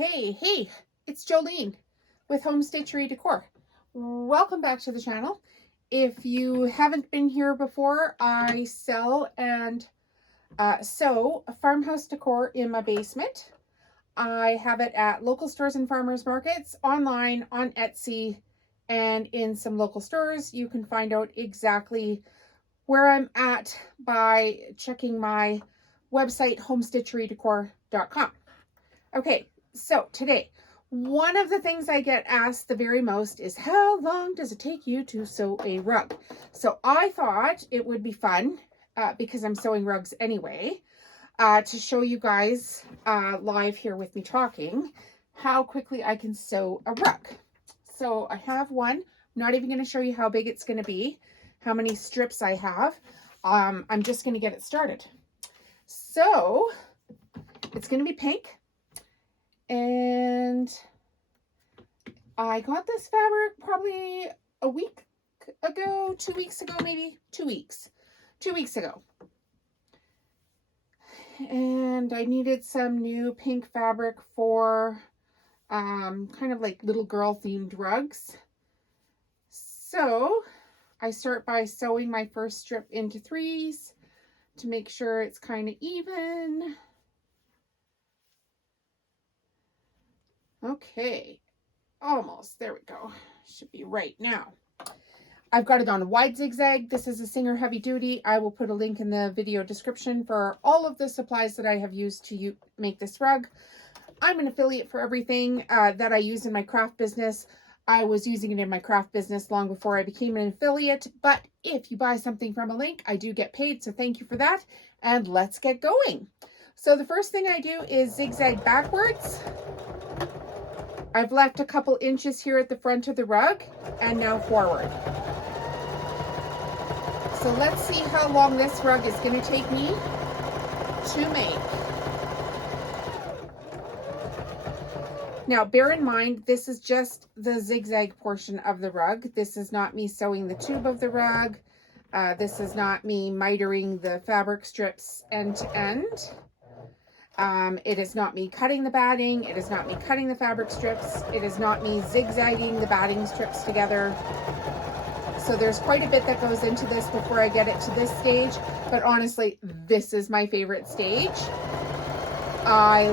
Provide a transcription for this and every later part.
Okay, hey, it's Jolene with Home Stitchery Decor. Welcome back to the channel. If you haven't been here before, I sell and sew farmhouse decor in my basement. I have it at local stores and farmers markets, online, on Etsy, and in some local stores. You can find out exactly where I'm at by checking my website, homestitcherydecor.com. Okay, so today, one of the things I get asked the very most is, how long does it take you to sew a rug? So I thought it would be fun, because I'm sewing rugs anyway, to show you guys live here with me talking, how quickly I can sew a rug. So I have one. I'm not even going to show you how big it's going to be, how many strips I have. I'm just going to get it started. So it's going to be pink. And I got this fabric probably a week ago, 2 weeks ago, maybe 2 weeks. 2 weeks ago. And I needed some new pink fabric for kind of like little girl themed rugs. So I start by sewing my first strip into threes to make sure it's kind of even. Okay, almost. There we go. Should be right now. I've got it on a wide zigzag. This is a Singer Heavy Duty. I will put a link in the video description for all of the supplies that I have used to make this rug. I'm an affiliate for everything that I use in my craft business. I was using it in my craft business long before I became an affiliate, but if you buy something from a link, I do get paid, so thank you for that. And let's get going. So the first thing I do is zigzag backwards. I've left a couple inches here at the front of the rug, and now forward. So let's see how long this rug is going to take me to make. Now, bear in mind, this is just the zigzag portion of the rug. This is not me sewing the tube of the rug. This is not me mitering the fabric strips end to end. It is not me cutting the batting. It is not me cutting the fabric strips. It is not me zigzagging the batting strips together. So there's quite a bit that goes into this before I get it to this stage. But honestly, this is my favorite stage. I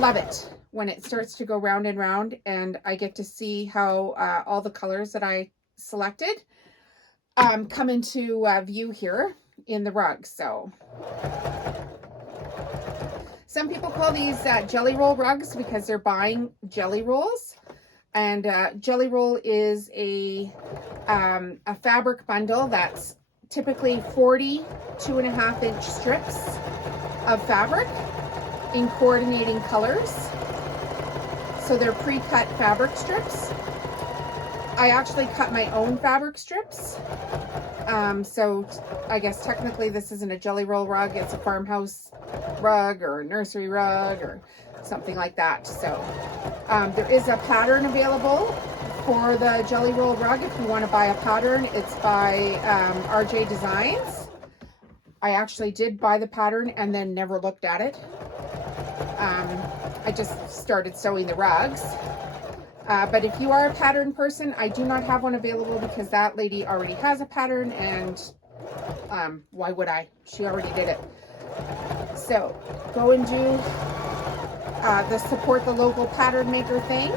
love it when it starts to go round and round and I get to see how all the colors that I selected come into view here in the rug. So some people call these Jellyroll rugs because they're buying jelly rolls. And Jellyroll is a fabric bundle that's typically 40 2.5-inch strips of fabric in coordinating colors. So they're pre-cut fabric strips. I actually cut my own fabric strips. So I guess technically this isn't a Jellyroll rug, it's a farmhouse rug or a nursery rug or something like that. So there is a pattern available for the Jellyroll rug. If you want to buy a pattern, it's by RJ Designs. I actually did buy the pattern and then never looked at it. I just started sewing the rugs. But if you are a pattern person, I do not have one available because that lady already has a pattern, and why would I? She already did it. So go and do the support the local pattern maker thing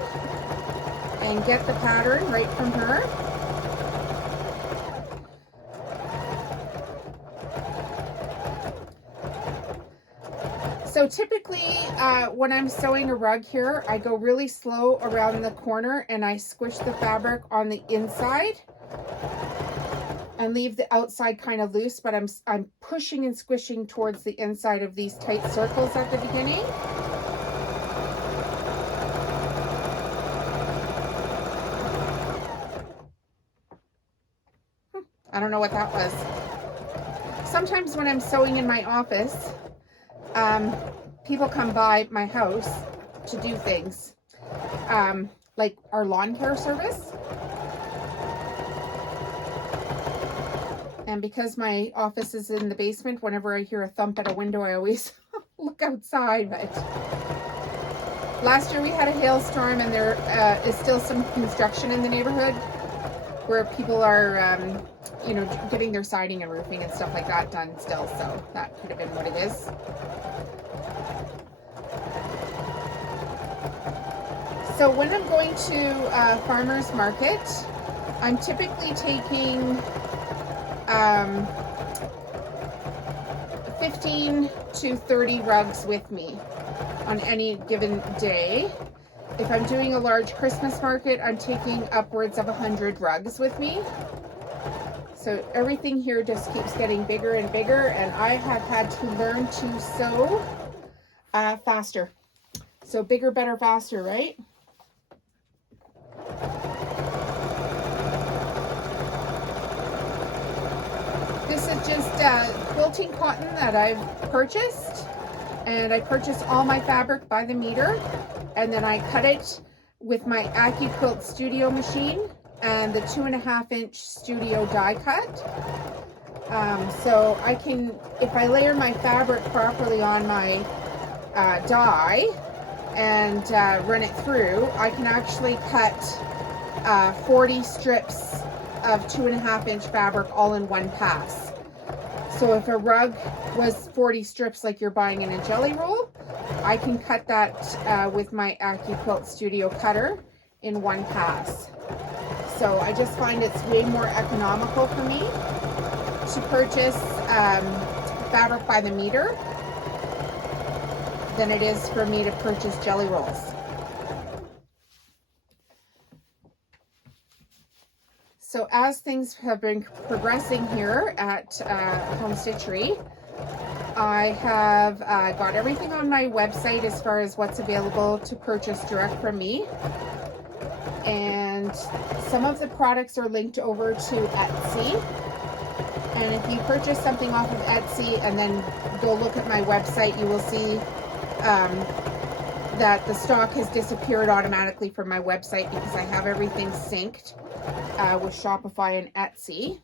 and get the pattern right from her. So typically when I'm sewing a rug here, I go really slow around the corner and I squish the fabric on the inside and leave the outside kind of loose, but I'm pushing and squishing towards the inside of these tight circles at the beginning. I don't know what that was. Sometimes when I'm sewing in my office, people come by my house to do things, like our lawn care service. And because my office is in the basement, whenever I hear a thump at a window, I always look outside. But Last year we had a hailstorm, and there is still some construction in the neighborhood where people are, you know, getting their siding and roofing and stuff like that done still. So that could have been what it is. So when I'm going to farmer's market, I'm typically taking 15 to 30 rugs with me on any given day. If I'm doing a large Christmas market, I'm taking upwards of 100 rugs with me. So everything here just keeps getting bigger and bigger, and I have had to learn to sew faster. So bigger, better, faster, right? This is just quilting cotton that I've purchased, and I purchased all my fabric by the meter, and then I cut it with my AccuQuilt Studio machine and the 2.5-inch Studio die cut. So I can, if I layer my fabric properly on my die and run it through, I can actually cut 40 strips of 2.5-inch fabric all in one pass. So if a rug was 40 strips like you're buying in a Jellyroll, I can cut that with my AccuQuilt Studio cutter in one pass. So I just find it's way more economical for me to purchase fabric by the meter than it is for me to purchase Jellyrolls. So as things have been progressing here at Home Stitchery, I have got everything on my website as far as what's available to purchase direct from me. And some of the products are linked over to Etsy. And if you purchase something off of Etsy and then go look at my website, you will see that the stock has disappeared automatically from my website because I have everything synced with Shopify and Etsy.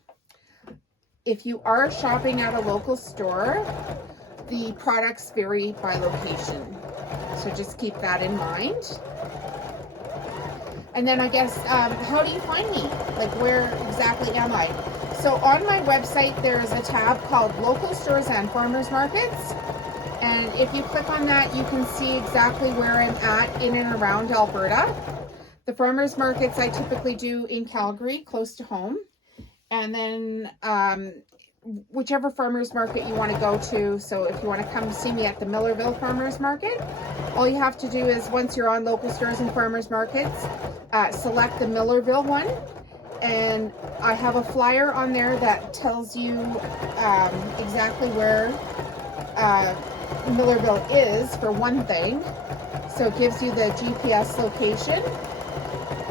If you are shopping at a local store, the products vary by location. So just keep that in mind. And then I guess, how do you find me? Like, where exactly am I? So on my website, there's a tab called Local Stores and Farmers Markets. And if you click on that, you can see exactly where I'm at in and around Alberta. The farmers markets I typically do in Calgary, close to home. And then whichever farmers market you want to go to. So if you want to come see me at the Millerville Farmers Market, all you have to do is, once you're on Local Stores and Farmers Markets, select the Millerville one. And I have a flyer on there that tells you exactly where Millerville is, for one thing. So it gives you the GPS location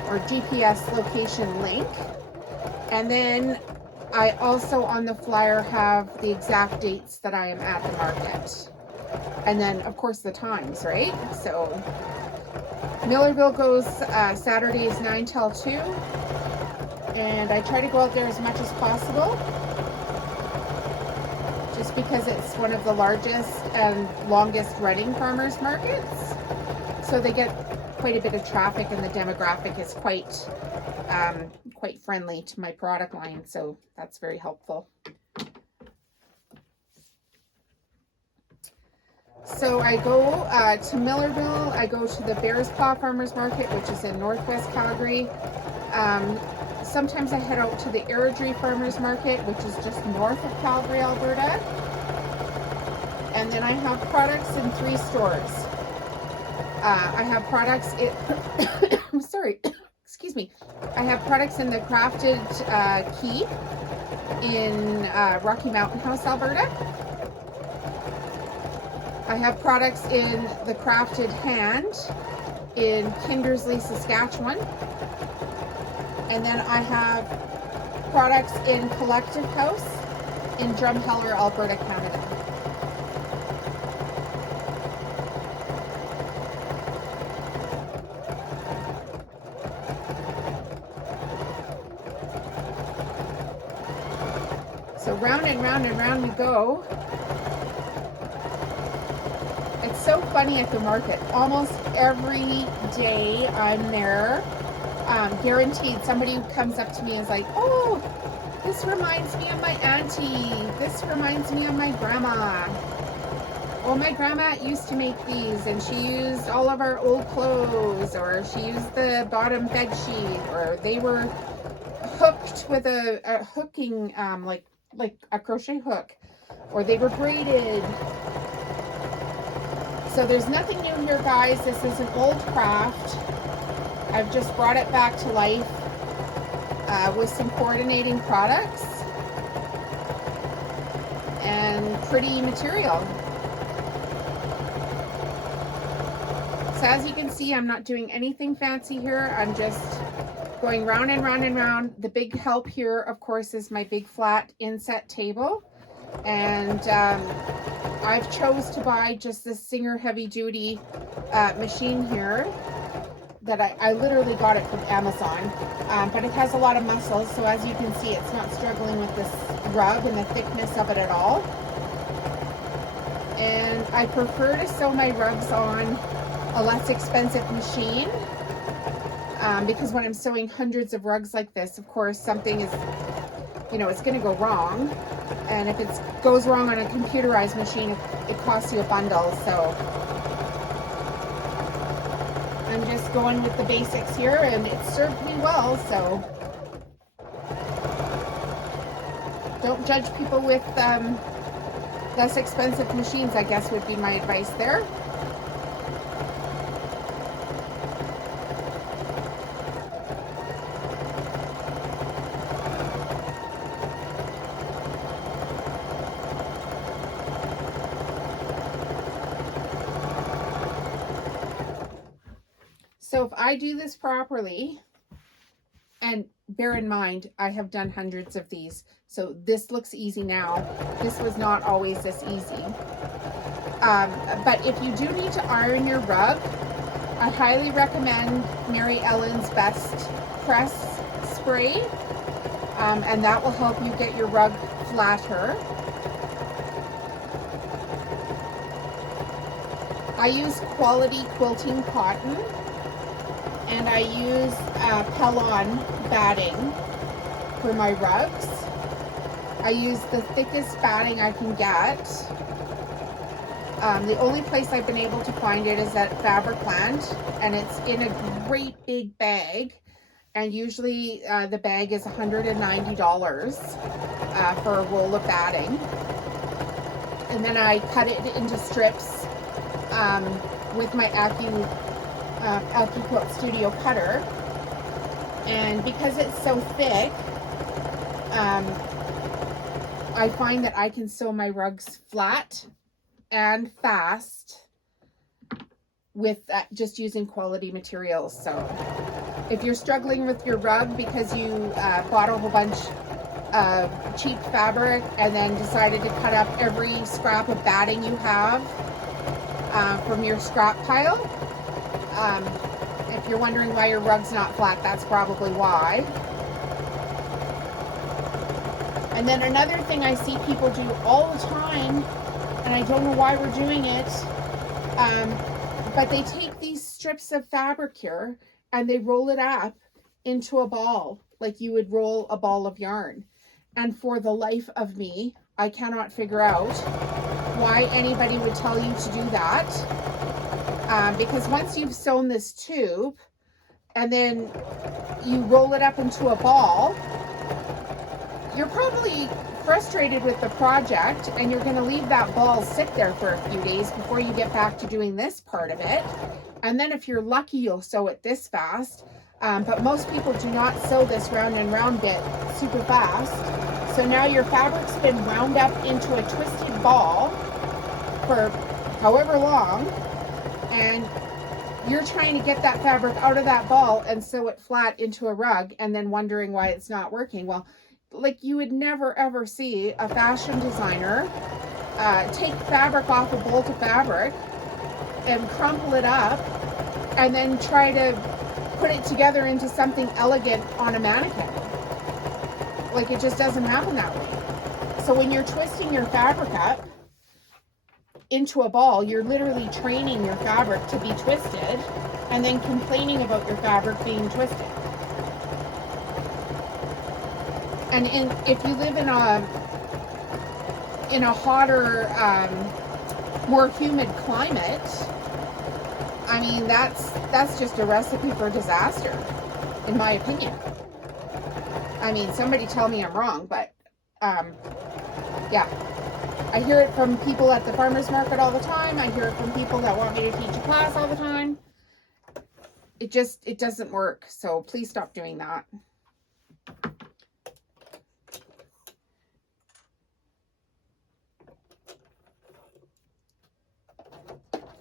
or GPS location link. And then I also on the flyer have the exact dates that I am at the market. And then of course the times, right? So Millerville goes Saturdays 9 till 2. And I try to go out there as much as possible, just because it's one of the largest and longest running farmers markets. So they get quite a bit of traffic, and the demographic is quite friendly to my product line. So that's very helpful. So I go to Millerville, I go to the Bears Paw Farmers Market, which is in Northwest Calgary. Sometimes I head out to the Airdrie Farmers Market, which is just north of Calgary, Alberta. And then I have products in 3 stores. I have products in, sorry, excuse me. I have products in the Crafted Key in Rocky Mountain House, Alberta. I have products in the Crafted Hand in Kindersley, Saskatchewan. And then I have products in Collective House in Drumheller, Alberta, Canada. So round and round and round we go. It's so funny at the market. Almost every day I'm there, guaranteed somebody who comes up to me is like, oh, this reminds me of my auntie. This reminds me of my grandma. Oh, my grandma used to make these, and she used all of our old clothes, or she used the bottom bed sheet, or they were hooked with a hooking, like a crochet hook, or they were braided. So there's nothing new here, guys. This is an old craft. I've just brought it back to life with some coordinating products and pretty material. So as you can see, I'm not doing anything fancy here. I'm just going round and round and round. The big help here, of course, is my big flat inset table. And I've chose to buy just this Singer heavy duty machine here that I literally got it from Amazon. But it has a lot of muscles, so as you can see, it's not struggling with this rug and the thickness of it at all. And I prefer to sew my rugs on a less expensive machine, because when I'm sewing hundreds of rugs like this, of course, something is, you know, it's going to go wrong. And if it goes wrong on a computerized machine, it costs you a bundle. So I'm just going with the basics here, and it served me well. So don't judge people with less expensive machines, I guess would be my advice there. So if I do this properly, and bear in mind, I have done hundreds of these, so this looks easy now. This was not always this easy. But if you do need to iron your rug, I highly recommend Mary Ellen's Best Press Spray, and that will help you get your rug flatter. I use Quality Quilting Cotton, and I use Pellon batting for my rugs. I use the thickest batting I can get. The only place I've been able to find it is at Fabricland, and it's in a great big bag, and usually the bag is $190 for a roll of batting. And then I cut it into strips with my AccuQuilt Studio cutter, and because it's so thick, I find that I can sew my rugs flat and fast with just using quality materials. So if you're struggling with your rug because you bought a whole bunch of cheap fabric and then decided to cut up every scrap of batting you have from your scrap pile, if you're wondering why your rug's not flat, that's probably why. And then another thing I see people do all the time, and I don't know why we're doing it, but they take these strips of fabric here and they roll it up into a ball, like you would roll a ball of yarn. And for the life of me, I cannot figure out why anybody would tell you to do that. Because once you've sewn this tube and then you roll it up into a ball, you're probably frustrated with the project and you're going to leave that ball sit there for a few days before you get back to doing this part of it. And then if you're lucky, you'll sew it this fast. But most people do not sew this round and round bit super fast. So now your fabric's been wound up into a twisted ball for however long, and you're trying to get that fabric out of that ball and sew it flat into a rug and then wondering why it's not working. Well, like, you would never ever see a fashion designer take fabric off a bolt of fabric and crumple it up and then try to put it together into something elegant on a mannequin. Like, it just doesn't happen that way. So when you're twisting your fabric up, into a ball, you're literally training your fabric to be twisted and then complaining about your fabric being twisted. And if you live in a hotter, more humid climate, I mean, that's just a recipe for disaster, in my opinion. I mean, somebody tell me I'm wrong, but yeah. I hear it from people at the farmer's market all the time. I hear it from people that want me to teach a class all the time. It doesn't work. So please stop doing that.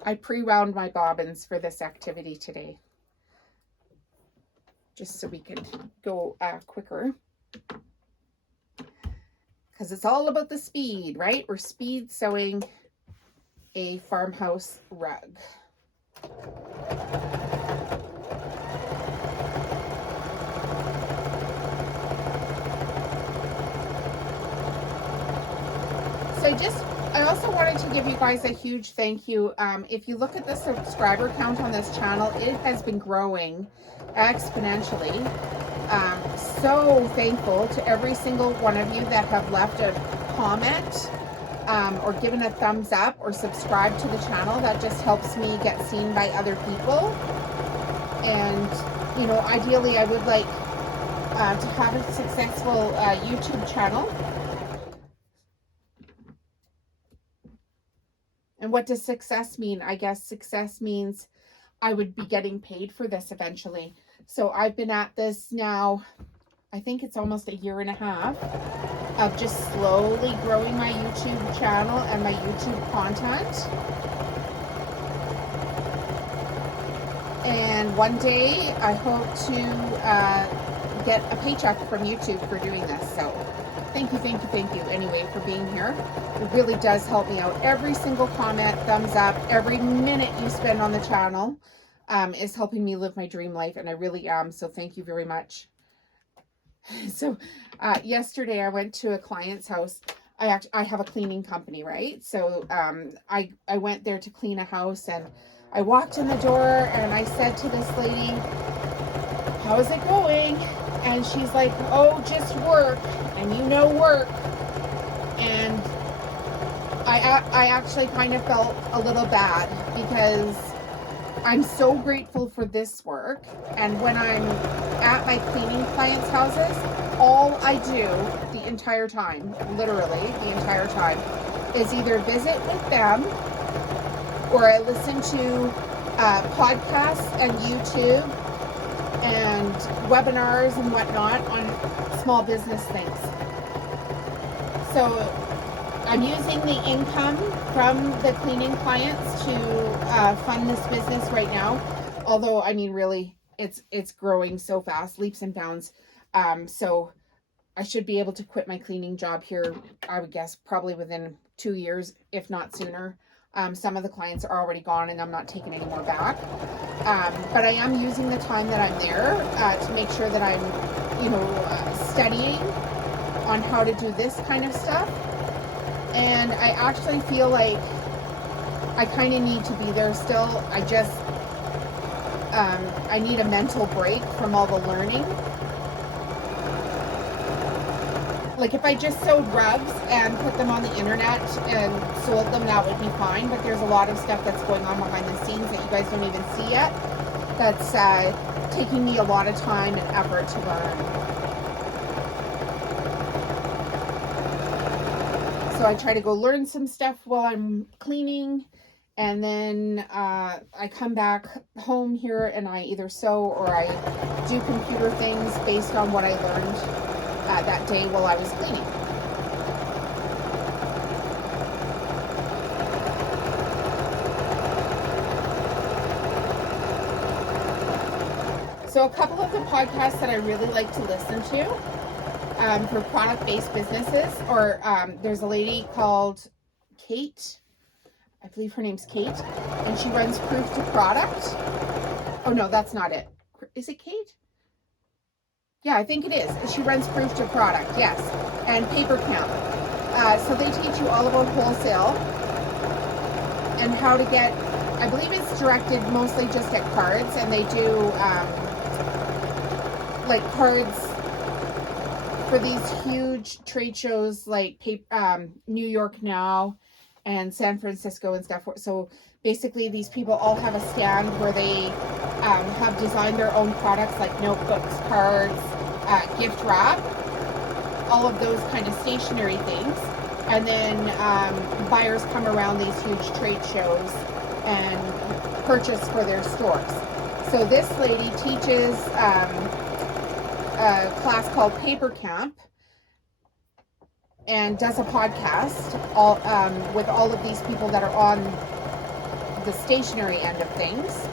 I pre-wound my bobbins for this activity today, just so we could go quicker. Because it's all about the speed, right? We're speed sewing a farmhouse rug. So I also wanted to give you guys a huge thank you. If you look at the subscriber count on this channel, it has been growing exponentially. So thankful to every single one of you that have left a comment or given a thumbs up or subscribed to the channel. That just helps me get seen by other people. And, you know, ideally I would like to have a successful YouTube channel. And what does success mean? I guess success means I would be getting paid for this eventually. So I've been at this now, I think it's almost 1.5 years of just slowly growing my YouTube channel and my YouTube content. And one day I hope to get a paycheck from YouTube for doing this. So thank you anyway for being here. It really does help me out. Every single comment, thumbs up, every minute you spend on the channel is helping me live my dream life, and I really am. So thank you very much. So yesterday I went to a client's house. I have a cleaning company, right? So I went there to clean a house, and I walked in the door and I said to this lady, "How's it going?" And she's like, "Oh, just work." And you know, work. And I actually kind of felt a little bad, because I'm so grateful for this work. And when I'm at my cleaning clients' houses, all I do the entire time, literally the entire time, is either visit with them or I listen to podcasts and YouTube and webinars and whatnot on small business things. So I'm using the income from the cleaning clients to fund this business right now. Although, I mean, really, it's growing so fast, leaps and bounds. So I should be able to quit my cleaning job here, I would guess, probably within 2 years, if not sooner. Some of the clients are already gone and I'm not taking any more back. But I am using the time that I'm there to make sure that I'm, studying on how to do this kind of stuff. And I actually feel like I kind of need to be there still. I need a mental break from all the learning. Like, if I just sewed rugs and put them on the internet and sold them, that would be fine. But there's a lot of stuff that's going on behind the scenes that you guys don't even see yet. That's taking me a lot of time and effort to learn. So I try to go learn some stuff while I'm cleaning. And then I come back home here and I either sew or I do computer things based on what I learned that day while I was cleaning. So a couple of the podcasts that I really like to listen to for product-based businesses, or there's a lady called Kate, I believe her name's Kate, and she runs Proof to Product. Oh no, that's not it. Is it Kate? Yeah, I think it is. She runs Proof to Product, yes. And Paper Camp. So they teach you all about wholesale. and how to get, I believe it's directed mostly just at cards, and they do like cards for these huge trade shows like New York Now and San Francisco and stuff. So basically these people all have a stand where they have designed their own products like notebooks, cards, gift wrap, all of those kind of stationery things. And then buyers come around these huge trade shows and purchase for their stores. So this lady teaches a class called Paper Camp and does a podcast with all of these people that are on the stationery end of things.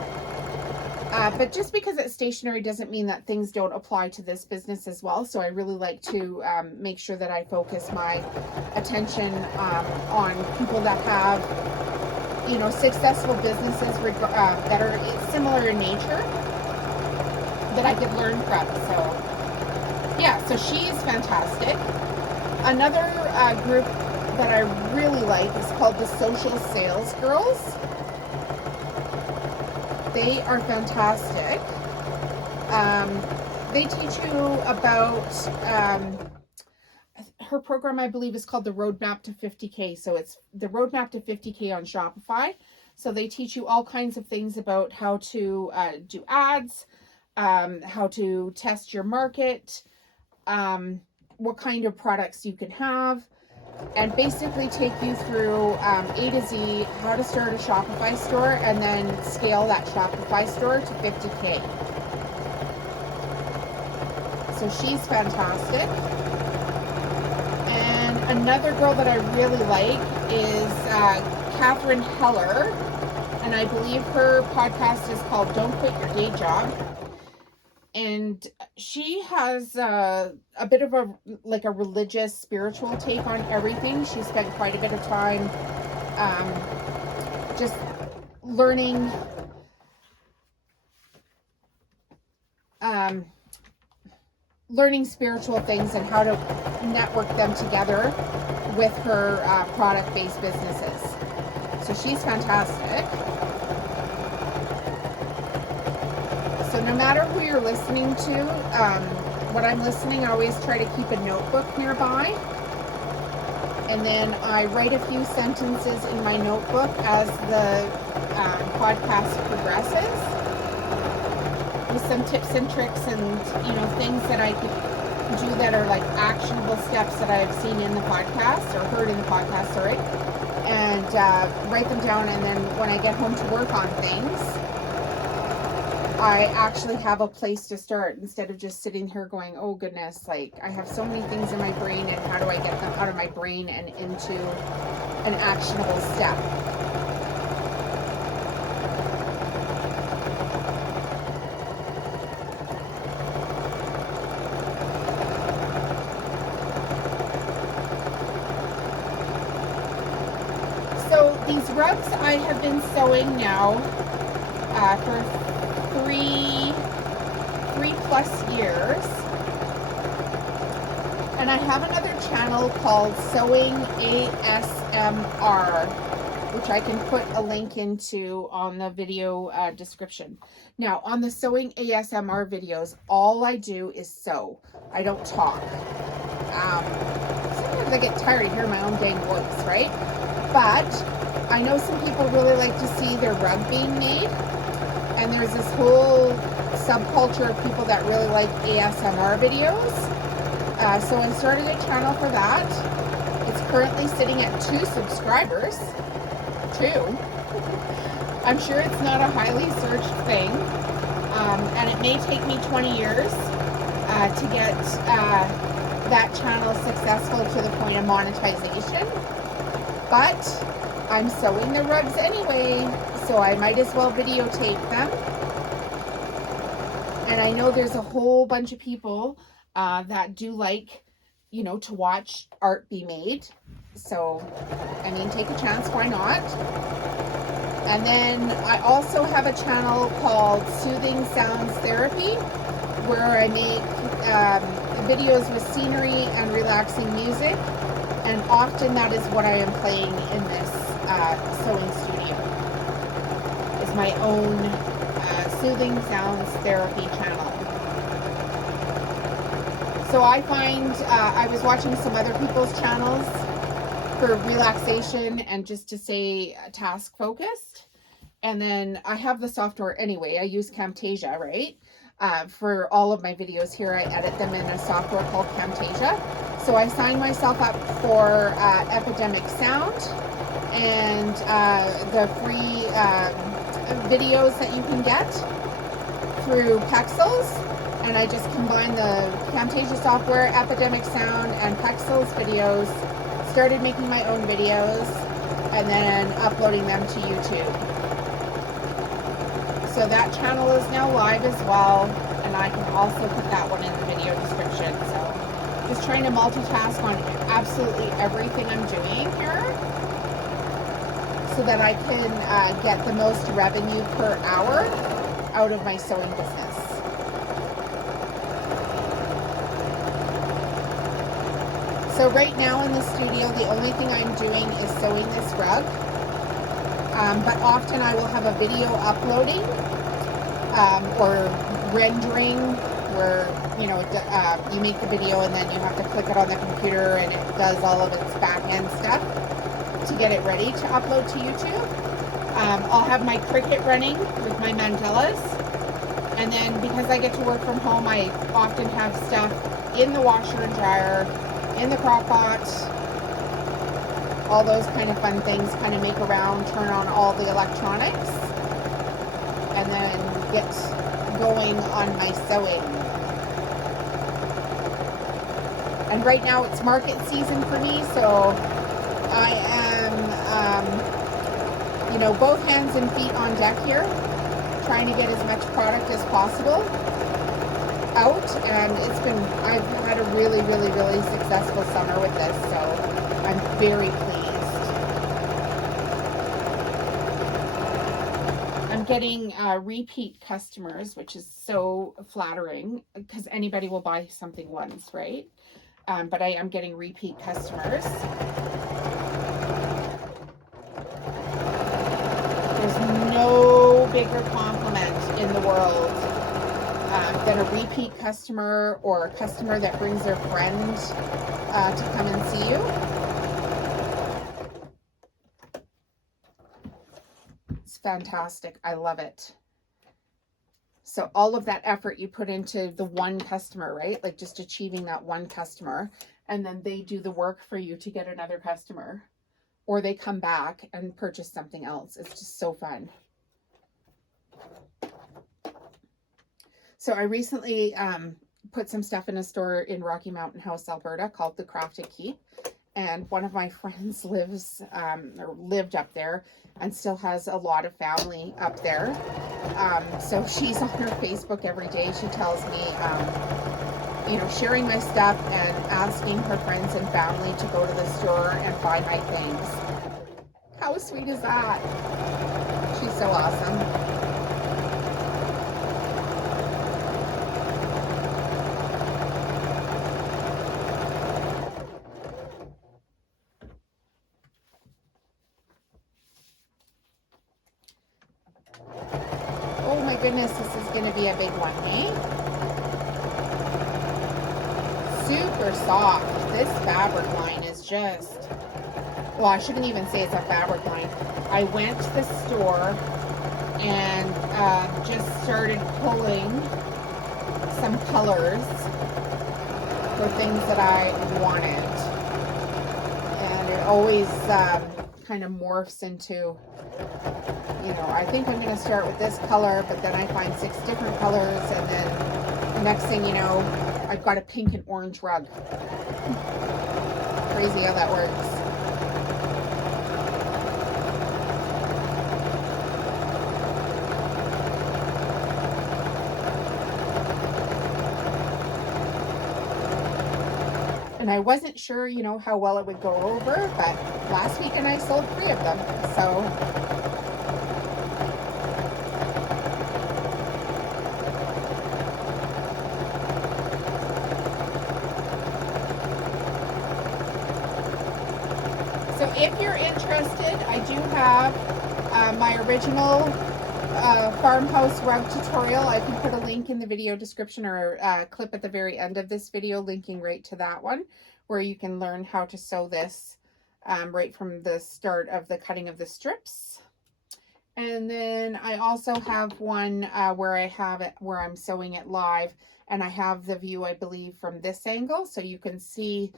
But just because it's stationery doesn't mean that things don't apply to this business as well. So I really like to make sure that I focus my attention on people that have, you know, successful businesses that are similar in nature that I could learn from. So yeah, so she's fantastic. Another group that I really like is called the Social Sales Girls. They are fantastic. They teach you about, her program I believe is called the Roadmap to 50K. So it's the Roadmap to 50K on Shopify. So they teach you all kinds of things about how to do ads, how to test your market, what kind of products you can have, and basically take you through A to Z, how to start a Shopify store and then scale that Shopify store to 50K. So she's fantastic. And another girl that I really like is Catherine Heller, and I believe her podcast is called Don't Quit Your Day Job. And she has a bit of a religious, spiritual take on everything. She spent quite a bit of time just learning spiritual things and how to network them together with her product-based businesses. So she's fantastic. So no matter who you're listening to, when I'm listening, I always try to keep a notebook nearby. And then I write a few sentences in my notebook as the podcast progresses, with some tips and tricks and, you know, things that I could do that are like actionable steps that I've seen in the podcast or heard in the podcast, sorry. And write them down, and then when I get home to work on things, I actually have a place to start instead of just sitting here going, oh goodness, like I have so many things in my brain, and how do I get them out of my brain and into an actionable step? So these rugs I have been sewing now for three plus years, and I have another channel called Sewing ASMR, which I can put a link into on the video description. Now on the Sewing ASMR videos, all I do is sew. I don't talk. Sometimes I get tired of hearing my own dang voice, right? But I know some people really like to see their rug being made. And there's this whole subculture of people that really like ASMR videos. So I started a channel for that. It's currently sitting at 2 subscribers. 2. I'm sure it's not a highly searched thing. And it may take me 20 years to get that channel successful to the point of monetization. But I'm sewing the rugs anyway, so I might as well videotape them. And I know there's a whole bunch of people that do like, you know, to watch art be made. So, I mean, take a chance, why not? And then I also have a channel called Soothing Sounds Therapy, where I make videos with scenery and relaxing music. And often that is what I am playing in this sewing studio. Is my own soothing sounds therapy channel. So I find I was watching some other people's channels for relaxation and just to stay task focused. And then I have the software anyway. I use Camtasia, right? For all of my videos here, I edit them in a software called Camtasia. So I signed myself up for Epidemic Sound and the free videos that you can get through Pexels. And I just combined the Camtasia software, Epidemic Sound, and Pexels videos, started making my own videos, and then uploading them to YouTube. So that channel is now live as well, and I can also put that one in the video description. So just trying to multitask on absolutely everything I'm doing here so that I can get the most revenue per hour out of my sewing business. So right now in the studio, the only thing I'm doing is sewing this rug. But often I will have a video uploading or rendering where, you know, you make the video and then you have to click it on the computer and it does all of its back-end stuff to get it ready to upload to YouTube. I'll have my Cricut running with my mandalas. And then because I get to work from home, I often have stuff in the washer and dryer, in the crock pot, all those kind of fun things, kind of make around, turn on all the electronics, and then get going on my sewing. And right now it's market season for me, so I am, you know, both hands and feet on deck here, trying to get as much product as possible out. And I've had a really successful summer with this, so I'm very pleased. I'm getting repeat customers, which is so flattering because anybody will buy something once, right? But I am getting repeat customers. There's no bigger compliment in the world than a repeat customer or a customer that brings their friend to come and see you. It's fantastic. I love it. So all of that effort you put into the one customer, right? Like just achieving that one customer, and then they do the work for you to get another customer, or they come back and purchase something else. It's just so fun. So I recently put some stuff in a store in Rocky Mountain House, Alberta called The Crafted Keep. And one of my friends lived up there and still has a lot of family up there. So she's on her Facebook every day. She tells me, you know, sharing my stuff and asking her friends and family to go to the store and buy my things. How sweet is that? She's so awesome. Goodness, this is going to be a big one, eh? Super soft. This fabric line is just, well, I shouldn't even say it's a fabric line. I went to the store and just started pulling some colors for things that I wanted, and it always kind of morphs into, you know, I think I'm going to start with this color, but then I find 6 different colors, and then the next thing you know, I've got a pink and orange rug. Crazy how that works. And I wasn't sure, you know, how well it would go over, but last weekend I sold 3 of them, so So if you're interested, I do have my original farmhouse rug tutorial. I can put a link in the video description or a clip at the very end of this video linking right to that one, where you can learn how to sew this right from the start of the cutting of the strips. And then I also have one where I have it where I'm sewing it live, and I have the view, I believe, from this angle, so you can see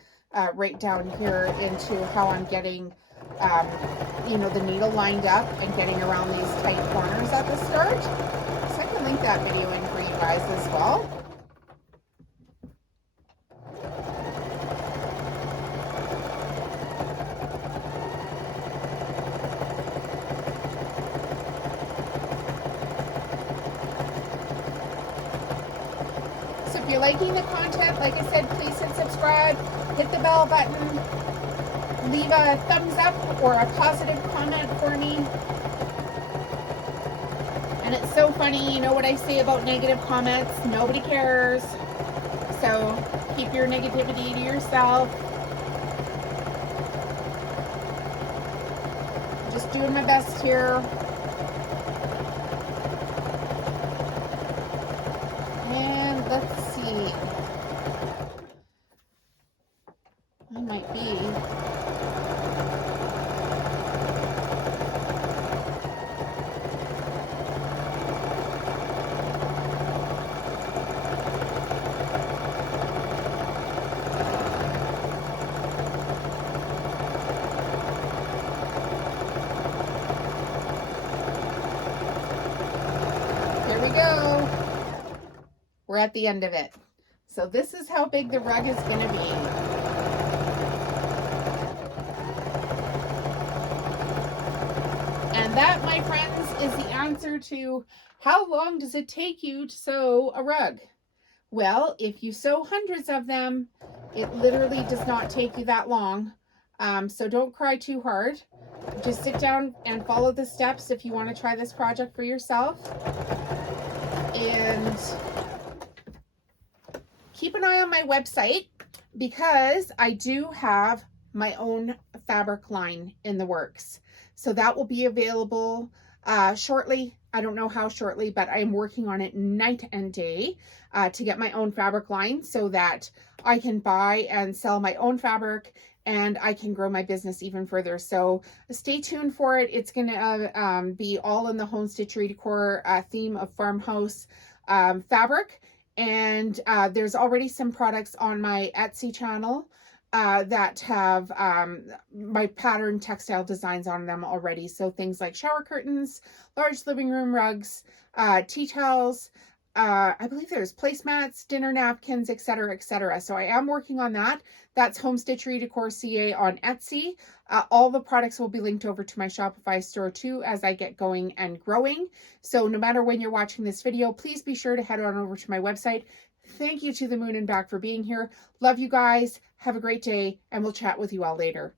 right down here into how I'm getting you know, the needle lined up and getting around these tight corners at the start. So I can link that video in for you guys as well. So if you're liking the content, like I said, please hit subscribe, hit the bell button, leave a thumbs up or a positive comment for me. And it's so funny, you know what I say about negative comments, nobody cares. So keep your negativity to yourself. Just doing my best here. And let's see. I might be. Here we go. We're at the end of it. So this is how big the rug is going to be. And that, my friends, is the answer to how long does it take you to sew a rug? Well, if you sew hundreds of them, it literally does not take you that long. So don't cry too hard. Just sit down and follow the steps if you want to try this project for yourself. And keep an eye on my website, because I do have my own fabric line in the works. So that will be available shortly. I don't know how shortly, but I'm working on it night and day to get my own fabric line so that I can buy and sell my own fabric and I can grow my business even further. So stay tuned for it. It's going to be all in the home stitchery decor theme of farmhouse fabric. And there's already some products on my Etsy channel that have my pattern textile designs on them already. So things like shower curtains, large living room rugs, tea towels, I believe there's placemats, dinner napkins, etc., etc. So I am working on that. That's Home Stitchery Decor CA on Etsy. All the products will be linked over to my Shopify store too as I get going and growing. So no matter when you're watching this video, please be sure to head on over to my website. Thank you to the moon and back for being here. Love you guys. Have a great day, and we'll chat with you all later.